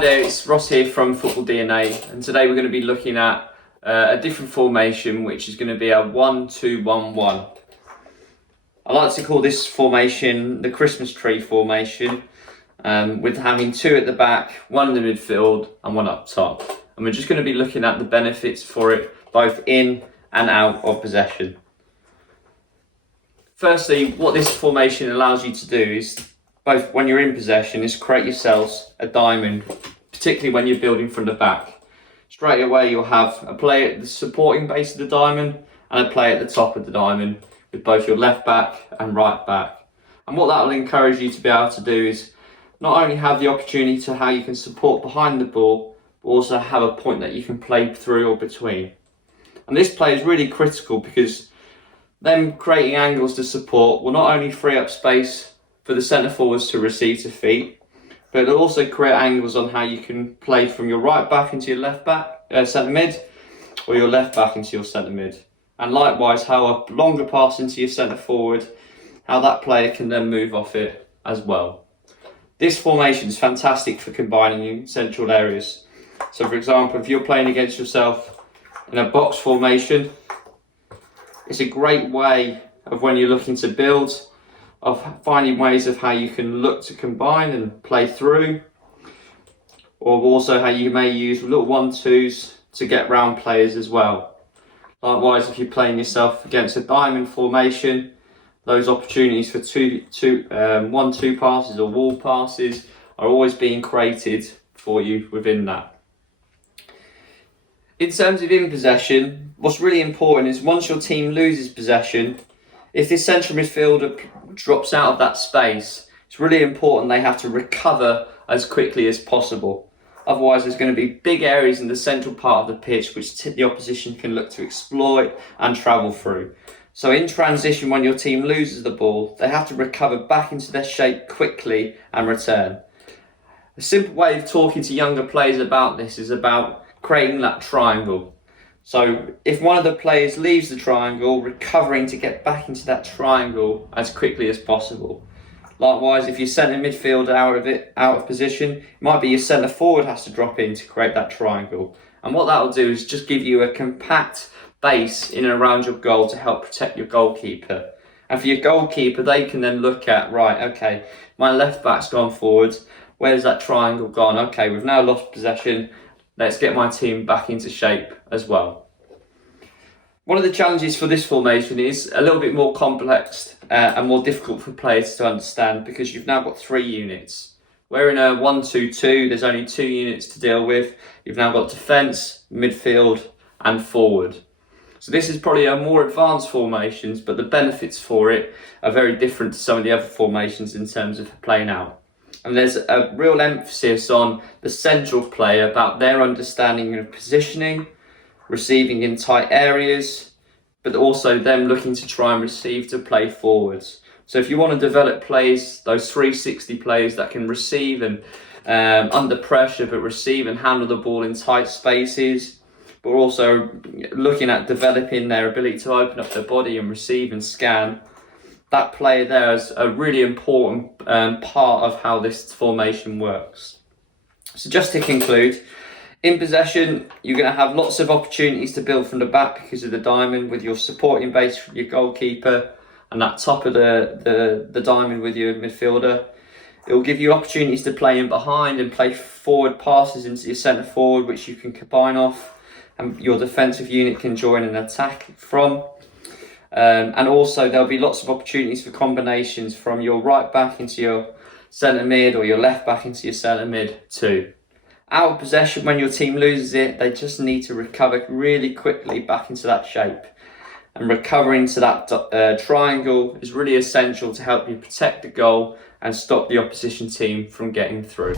there, it's Ross here from Football DNA, and today we're going to be looking at a different formation, which is going to be a 1-2-1-1. I like to call this formation the Christmas tree formation, with having two at the back, one in the midfield and one up top. And we're just going to be looking at the benefits for it, both in and out of possession. Firstly, what this formation allows you to do is, both when you're in possession, is create yourselves a diamond, particularly when you're building from the back. Straight away you'll have a player at the supporting base of the diamond and a player at the top of the diamond, with both your left back and right back. And what that will encourage you to be able to do is not only have the opportunity to how you can support behind the ball, but also have a point that you can play through or between. And this play is really critical because them creating angles to support will not only free up space for the centre forwards to receive to feet, but it'll also create angles on how you can play from your right back into your left back, centre mid, or your left back into your centre mid. And likewise, how a longer pass into your centre forward, how that player can then move off it as well. This formation is fantastic for combining in central areas. So for example, if you're playing against yourself in a box formation, it's a great way of, when you're looking to build, of finding ways of how you can look to combine and play through, or also how you may use little 1-2s to get round players as well. Likewise, if you're playing yourself against a diamond formation, those opportunities for 1-2 passes or wall passes are always being created for you within that. In terms of in possession, what's really important is once your team loses possession, if this central midfielder drops out of that space, it's really important they have to recover as quickly as possible. Otherwise, there's going to be big areas in the central part of the pitch which the opposition can look to exploit and travel through. So in transition, when your team loses the ball, they have to recover back into their shape quickly and return. A simple way of talking to younger players about this is about creating that triangle. So if one of the players leaves the triangle, recovering to get back into that triangle as quickly as possible. Likewise, if your centre midfielder out of position, it might be your centre forward has to drop in to create that triangle. And what that will do is just give you a compact base in and around your goal to help protect your goalkeeper. And for your goalkeeper, they can then look at, right, okay, my left back's gone forward, where's that triangle gone? Okay, we've now lost possession, let's get my team back into shape as well. One of the challenges for this formation is a little bit more complex and more difficult for players to understand, because you've now got 3 units. Where in a 1-2-2, there's only 2 units to deal with. You've now got defence, midfield and forward. So this is probably a more advanced formations, but the benefits for it are very different to some of the other formations in terms of playing out. And there's a real emphasis on the central player, about their understanding of positioning, receiving in tight areas, but also them looking to try and receive to play forwards. So if you want to develop players, those 360 players that can receive and under pressure, but receive and handle the ball in tight spaces, but also looking at developing their ability to open up their body and receive and scan, that player there is a really important part of how this formation works. So just to conclude, in possession, you're going to have lots of opportunities to build from the back because of the diamond, with your supporting base from your goalkeeper and that top of the diamond with your midfielder. It will give you opportunities to play in behind and play forward passes into your centre forward, which you can combine off, and your defensive unit can join an attack from. And also there'll be lots of opportunities for combinations from your right back into your centre mid, or your left back into your centre mid too. Out of possession, when your team loses it, they just need to recover really quickly back into that shape. And recovering to that triangle is really essential to help you protect the goal and stop the opposition team from getting through.